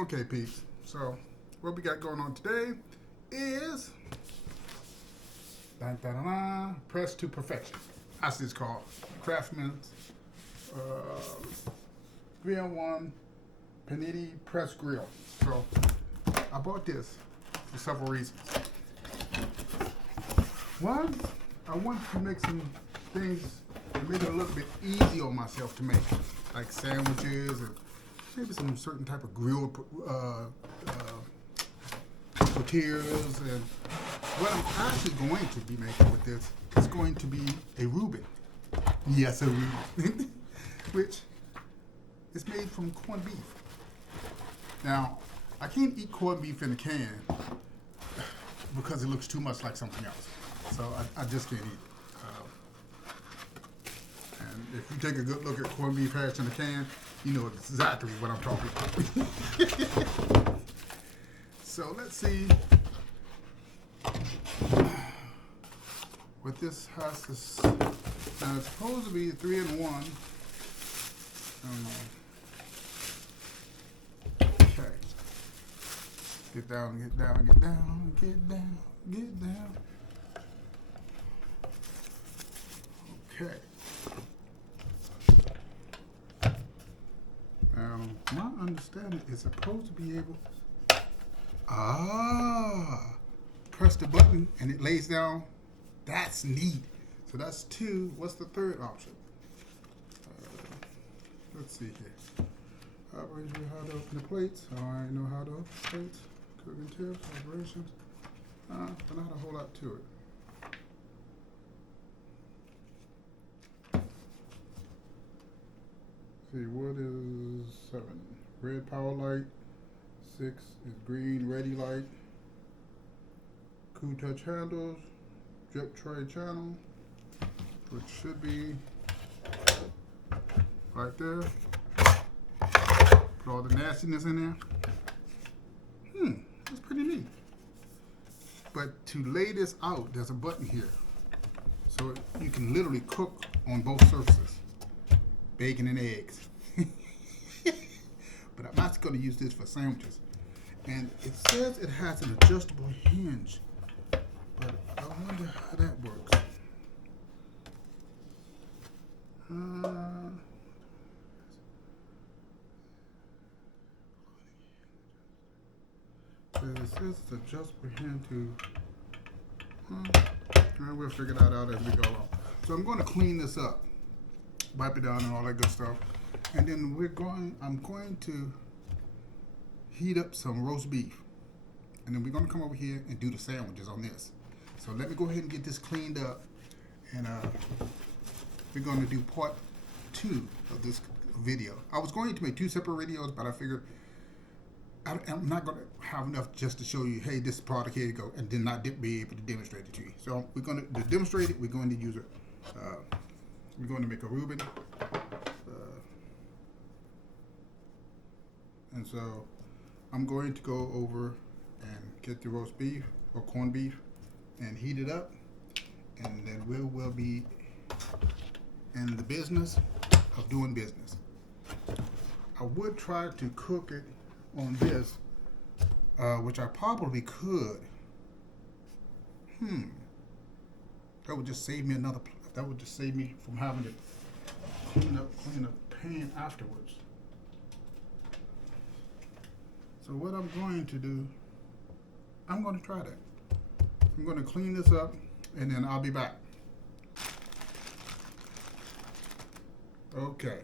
Okay, peeps. So, what we got going on today is press to perfection. That's what it's called. Craftsman's 3-in-1 Panini press grill. So, I bought this for several reasons. One, I wanted to make some things that make it a little bit easier on myself to make, like sandwiches and maybe some certain type of grilled tortillas. And what I'm actually going to be making with this is going to be a Reuben. Yes, a Reuben. Which is made from corned beef. Now, I can't eat corned beef in a can because it looks too much like something else. So I just can't eat it. And if you take a good look at corned beef hash in a can, you know exactly what I'm talking about. So let's see what this has to. Now it's supposed to be 3-in-1. Okay. Get down, get down, get down, get down, get down. Okay. Now, my understanding is supposed to be able. Press the button and it lays down. That's neat. So that's 2. What's the third option? Let's see here. Operation, how to open the plates. I already know how to open the plates. Cooking tips, operations. But not a whole lot to it. See, wood is 7. Red power light. 6 is green ready light. Cool touch handles. Drip tray channel, which should be right there. Put all the nastiness in there. That's pretty neat. But to lay this out, there's a button here. So you can literally cook on both surfaces. Bacon and eggs. But I'm not going to use this for sandwiches. And it says it has an adjustable hinge. But I wonder how that works. It says it's adjustable hinge to. We'll figure that out as we go along. So I'm going to clean this up, wipe it down and all that good stuff, and then I'm going to heat up some roast beef, and then we're going to come over here and do the sandwiches on this. So let me go ahead and get this cleaned up, and we're going to do part 2 of this video. I was going to make 2 separate videos, but I figured I'm not going to have enough just to show you, hey, this product, here you go, and then not be able to demonstrate it to you. So we're going to demonstrate it. We're going to use it. We're going to make a Reuben. And so I'm going to go over and get the roast beef or corned beef and heat it up, and then we'll be in the business of doing business. I would try to cook it on this, which I probably could. That would just save me that would just save me from having to clean up pan afterwards. So what I'm going to do, I'm going to try that. I'm going to clean this up, and then I'll be back. Okay.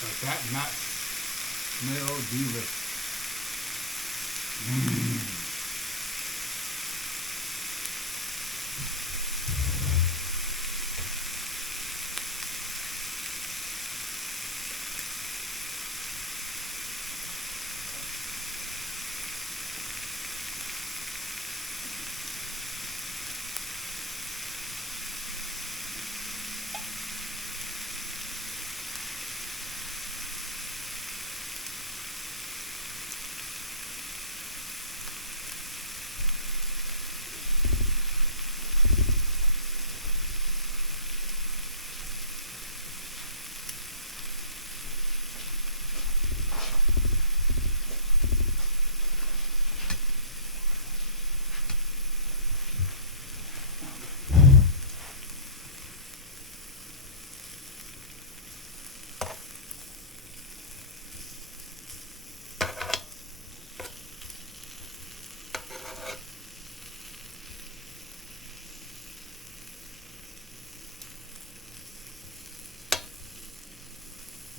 Does that not smell delicious?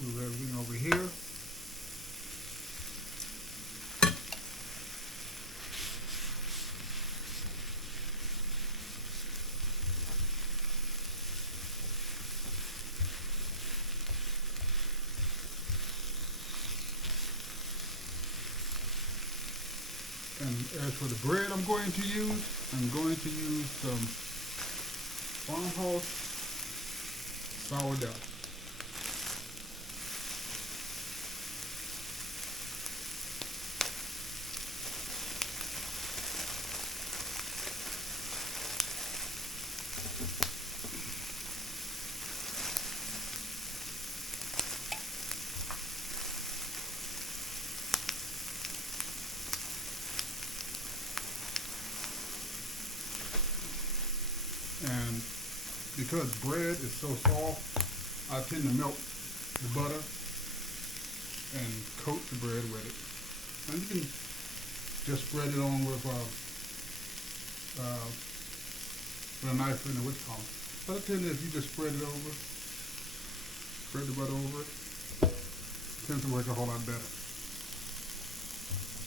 Move everything over here. And as for the bread I'm going to use some farmhouse sourdough. And because bread is so soft, I tend to melt the butter and coat the bread with it. And you can just spread it on with a knife and a whip call. But I tend to, if you just spread it over, spread the butter over it, it tends to work a whole lot better.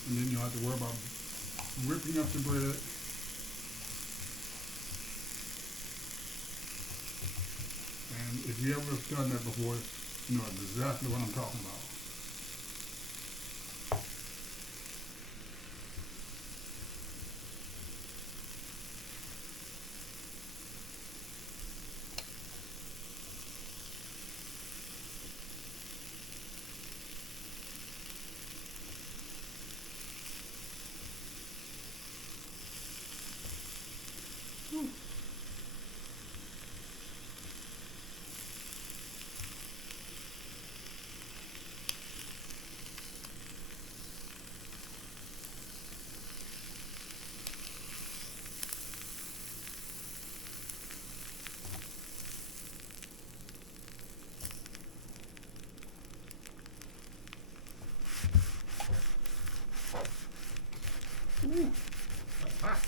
And then you don't have to worry about ripping up the bread. And if you ever done that before, you know exactly what I'm talking about. That's hot.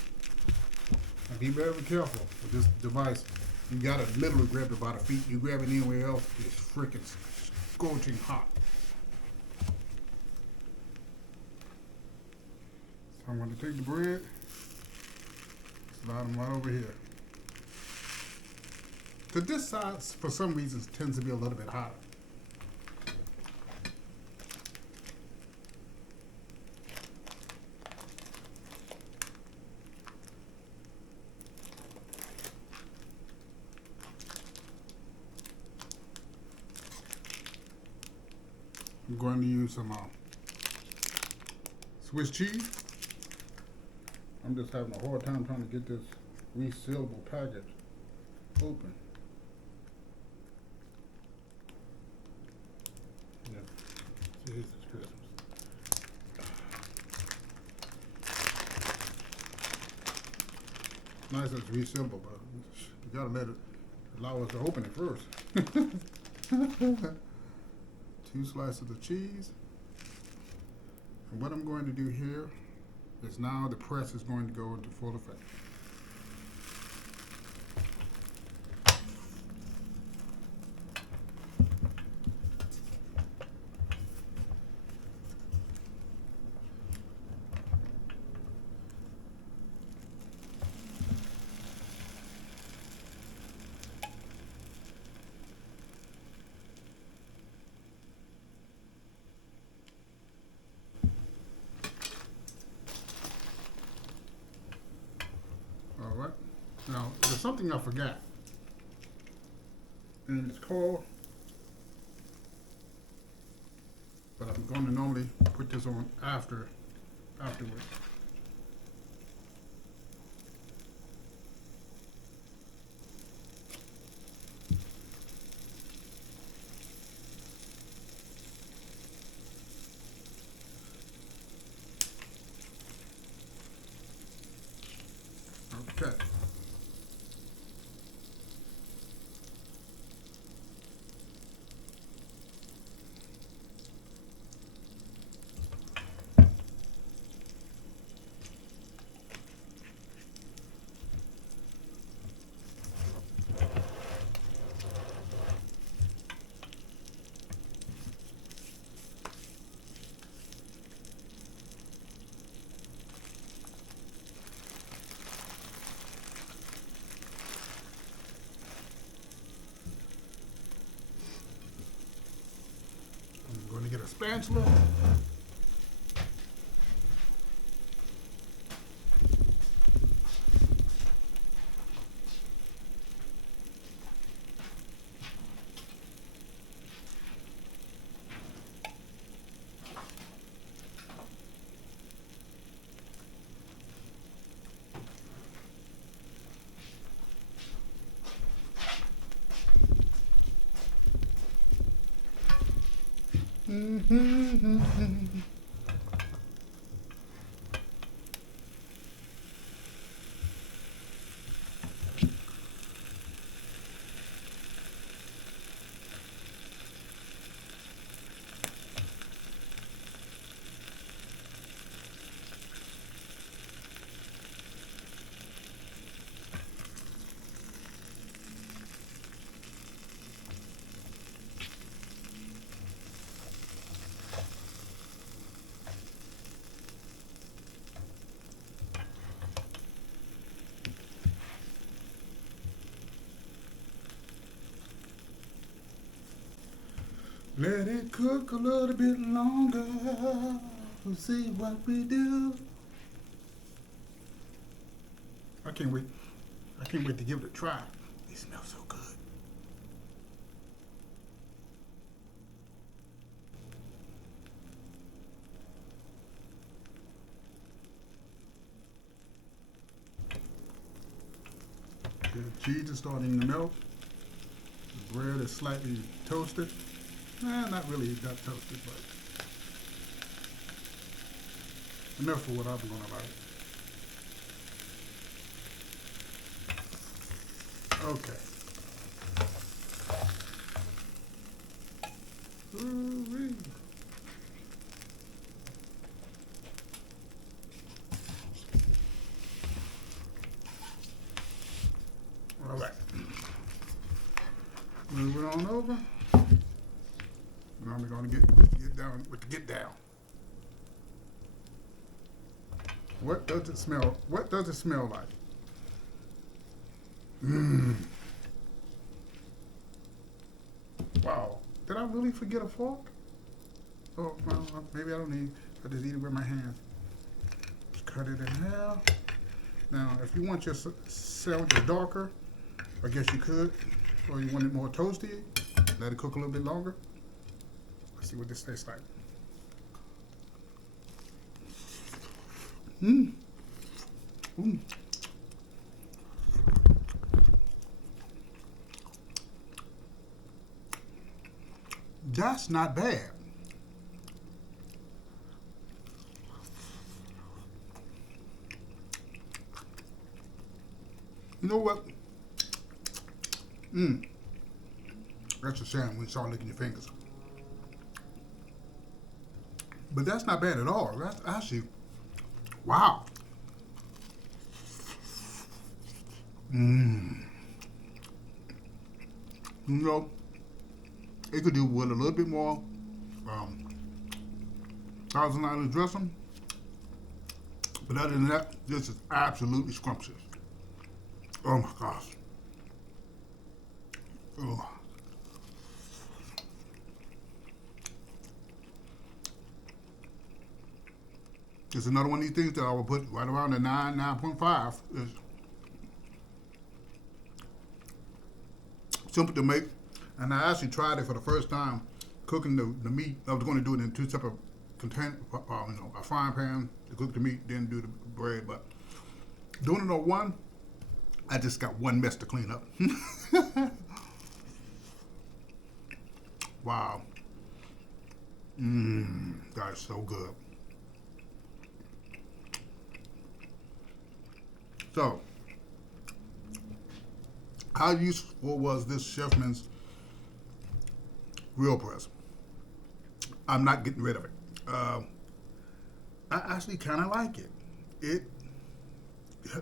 Now be very careful with this device. You gotta literally grab it by the feet. You grab it anywhere else, it's freaking scorching hot. So I'm gonna take the bread, slide them right over here. Cause this side, for some reasons, tends to be a little bit hotter. I'm going to use some Swiss cheese. I'm just having a hard time trying to get this resealable package open. Yeah, Jesus Christmas. Nice that it's resealable, but you gotta let it allow us to open it first. 2 slices of cheese. And what I'm going to do here is now the press is going to go into full effect. Now, there's something I forgot. And it's called, but I'm going to normally put this on afterwards. Okay. I'm going to get a spatula. Let it cook a little bit longer. We'll see what we do. I can't wait. I can't wait to give it a try. It smells so good. The cheese is starting to melt. The bread is slightly toasted. Not really that toasted, but enough for what I'm gonna like. Okay. Ooh-wee. All right. Move it on over. Now we're gonna get down with the get down. What does it smell? What does it smell like? Mmm. Wow. Did I really forget a fork? Oh, well, maybe I don't need. I just eat it with my hands. Just cut it in half. Now, if you want your sandwich darker, I guess you could, or you want it more toasty, let it cook a little bit longer. Let's see what this tastes like. Mmm. Mmm. That's not bad. You know what? Mmm. That's a shame when you start licking your fingers. But that's not bad at all. That's actually, wow. Mmm. You know, it could do with a little bit more Thousand Island dressing. But other than that, this is absolutely scrumptious. Oh my gosh. Oh. It's another one of these things that I will put right around the 9.5. simple to make. And I actually tried it for the first time cooking the meat. I was going to do it in two separate containers, a frying pan to cook the meat, then do the bread. But doing it on one, I just got one mess to clean up. Wow. That is so good. So, how useful was this Chefman's grill press? I'm not getting rid of it. I actually kind of like it. It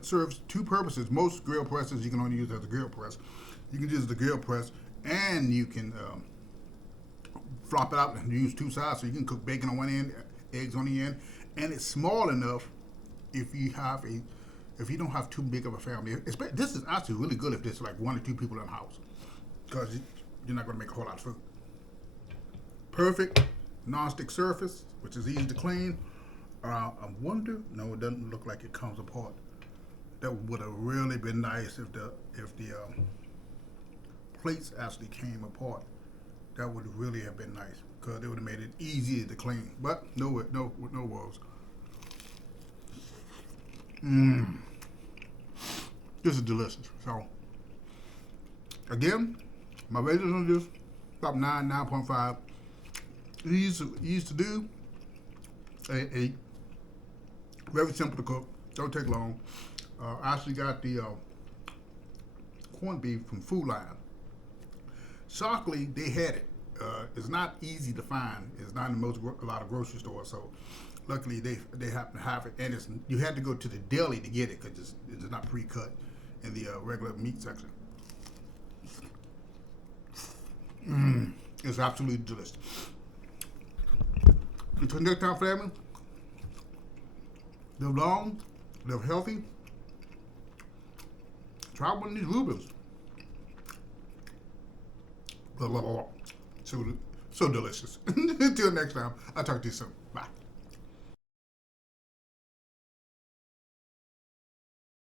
serves two purposes. Most grill presses you can only use as a grill press. You can use the grill press, and you can flop it out and use two sides, so you can cook bacon on one end, eggs on the end, and it's small enough if you don't have too big of a family. This is actually really good if there's like one or two people in the house, because you're not going to make a whole lot of food. Perfect non-stick surface, which is easy to clean. I wonder, no, it doesn't look like it comes apart. That would have really been nice if the plates actually came apart. That would really have been nice, because it would have made it easier to clean. But no woes. This is delicious. So again, my ratings on this, about 9.5. Easy to do. A very simple to cook. Don't take long. I actually got the corned beef from Food Line. Shockingly, they had it. It's not easy to find. It's not in a lot of grocery stores. So luckily, they happen to have it, and you had to go to the deli to get it, because it's not pre-cut in the regular meat section. It's absolutely delicious. Until next time, family, live long, live healthy. Try one of these Reubens. So delicious. Until next time, I'll talk to you soon. Bye.